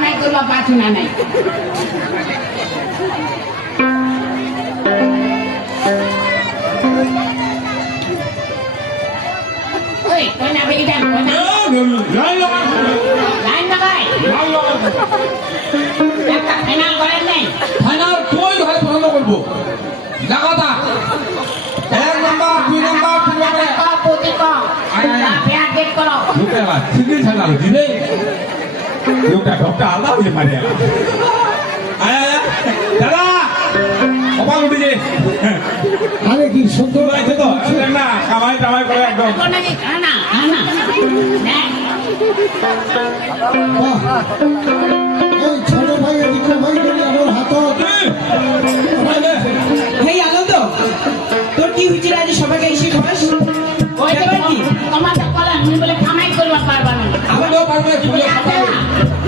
কামাই করবা পাচ্ছি না নাই ওই কইনা বেগি যান কইনা লাইন লাগাই একটা ফাইনাল করেন নাই ফাইনাল তুই ঘরে পছন্দ করবো জায়গাটা এক নাম্বার দুই নাম্বার তিন নাম্বার ক পুতি ক পেয়ার ডেট করো লোকেরা সিঙ্গেল ছাড়া দিলে লোকটা হয়ে। দাদা কপাল উঠেছে আরে কি সুন্দর তোমরা তো না কামাই টামাই করে একদম। খানা খানা।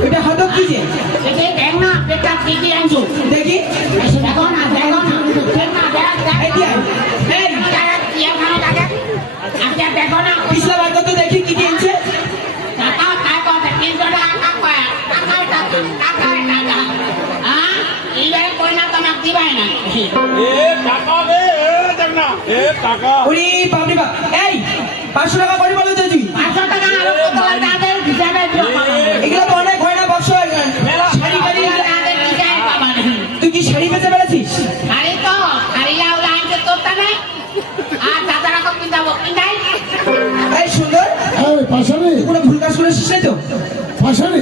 ওটা হাতক কি যে? দেখে দেখ না পেটা কি কি আনছো? দেখি। এসে দেখো না দেখো না দেখ না দেখ দেখ এই দিয়া। এই। ইয়ে খানা দেখে? আচ্ছা দেখো না। পিছলা বার কত দেখি কি কি আনছে। টাকা কাই কথা কিন্তু টাকা টাকা টাকা টাকা টাকা হ্যাঁ এইবারে কই না তোমাক দিবাই না। এ টাকা দে এ দেখ না। এ টাকা। ওরে পাশানি? তুই কোনো ভুল কাজ করেছিস না তো? পাশানি?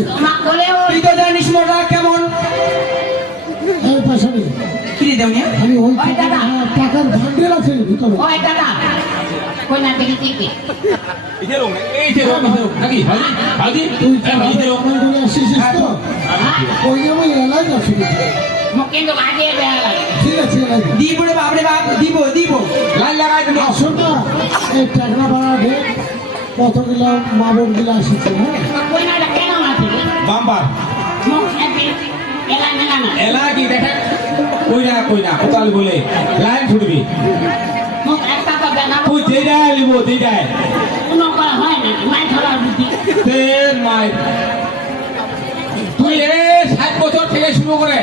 তুই তো জানিস মোটা কেমন? এই পাশানি। কি রে দেউনিয়া? আমি ওই টাকার ভান্ডেল আছে ভিতরে। ওই তুই টাকা আছে এলাই দিব রে বাপরে বাপ দিব দিব। লাইন লাগাই দেবো। আসুন না এই টাকা ভাড়া দে। কতগুলো মা বোনগুলো আসিছে কই না কেন মাছি বাম্বার। এলা কি দেখে? কই না কই না কোতাল বলে? লাইন ছুটবি। তুই যে যায় লিবো যে মাই তুই এ ষাট বছর থেকে শুরু করে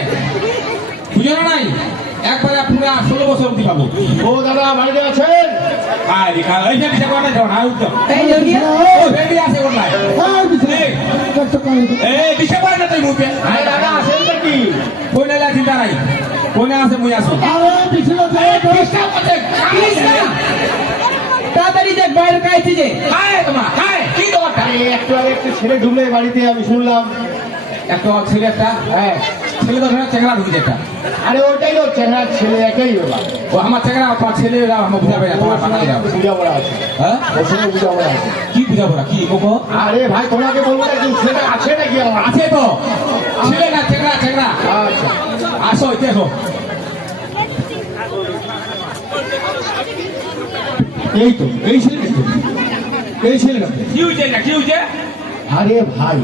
বুঝো নাই? একবারে পুরা ষোলো বছর অব্দি পাবো। ও দাদা বাড়িতে আছেন? আরে আরে তাড়াতাড়ি দেখ বাইরে কাইছে যে। একটু আগে একটা ছেলে ঢুকলে বাড়িতে আমি শুনলাম। একটা ছেলে একটা? হ্যাঁ। ছেলে তো চেংড়া ঢুকেছে একটা। আরে ওটাই তো চেহারা ছেলে একই বাবা ও আমার চেংড়া তোমার ছেলে আমার বুঝাবে না তোমার বাঙালিরা বুঝা পড়া আছে। হ্যাঁ? ওর সঙ্গে বুঝা পড়া আছে। কি বুঝাবো না কি মুখো আরে ভাই তোমাকে বলব না একজন ছেলে আছে নাকি আমার? আছে তো। ছেলে না চেংড়া চেংড়া আচ্ছা। আসো দেখো এই তো এই ছেলেটা তো এই ছেলেটা তো। কি হয়েছে কি হয়েছে আরে ভাই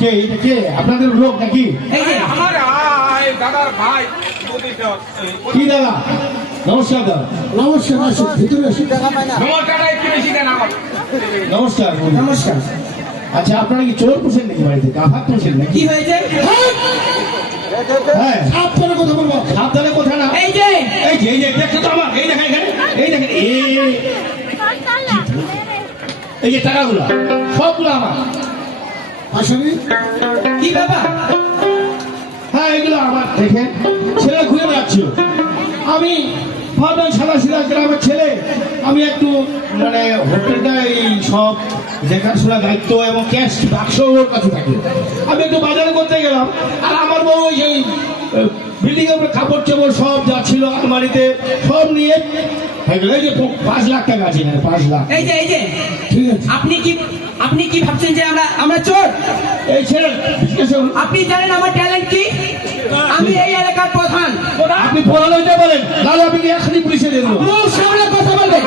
কে এটা কে আপনাদের লোক নাকি আমার আয় দাদার ভাই কি দাদা নমস্কার দাদা নমস্কার আসুন ভিতরে আসুন নমস্কার নমস্কার আচ্ছা আপনারা কি চোর পোষেন নাকি বাড়িতে কাফার পোষেন নাকি কি হয়েছে হ্যাঁ সাবধানে কথা বলব সাবধানে কোথায় না এই যে এই যে এই যে দেখছ তো আমার এই দেখেন এখানে এই দেখেন এই এই যে টাকাগুলো সবগুলো আমার পাশানি কি বাবা হ্যাঁ এগুলো আমার দেখেন ছেলে ঘুরে বেড়াচ্ছিল। আমি ভাবলাম সাদা সিধা গ্রামের ছেলে আমি একটু মানে হোটেলটা এই সব দেখাশোনা দায়িত্ব এবং ক্যাশ বাক্স ওর কাছে থাকে। আমি একটু বাজারে করতে গেলাম আর আমার বউ ওই সেই বিল্ডিং এর উপরে কাপড় চোপড় সব যা ছিল আলমারিতে সব নিয়ে হয়ে গেল। এই যে পাঁচ লাখ টাকা আছে পাঁচ লাখ। এই যে এই যে ঠিক আছে। আপনি কি আপনি কি ভাবছেন যে আমরা আমরা চোর? এই ছেলে আপনি জানেন আমার ট্যালেন্ট কি? আমি এই এলাকার প্রধান। আপনি পড়াল হইতে বলেন তাহলে আপনি এখনই পুলিশে দিয়ে দেবো? মুখ সামনে কথা বলবে।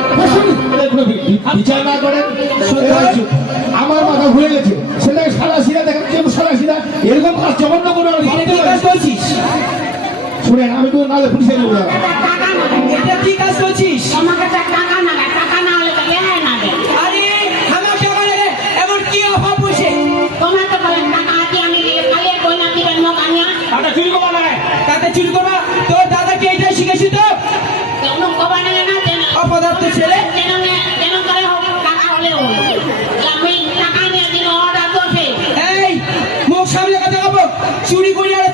বিচার না করেন। আমার মাথা ঘুরে গেছে। ছেলেকে সাদা সিধা দেখাচ্ছে সাদা সিধা এরকম কাজ জঘন্য করে কাজ করছিস শুনেন আমি তো নালে পুলিশে দেবো। টাকা না এটা কি কাজ করছিস তোমাকে তো টাকা না চুরি করিয়া আর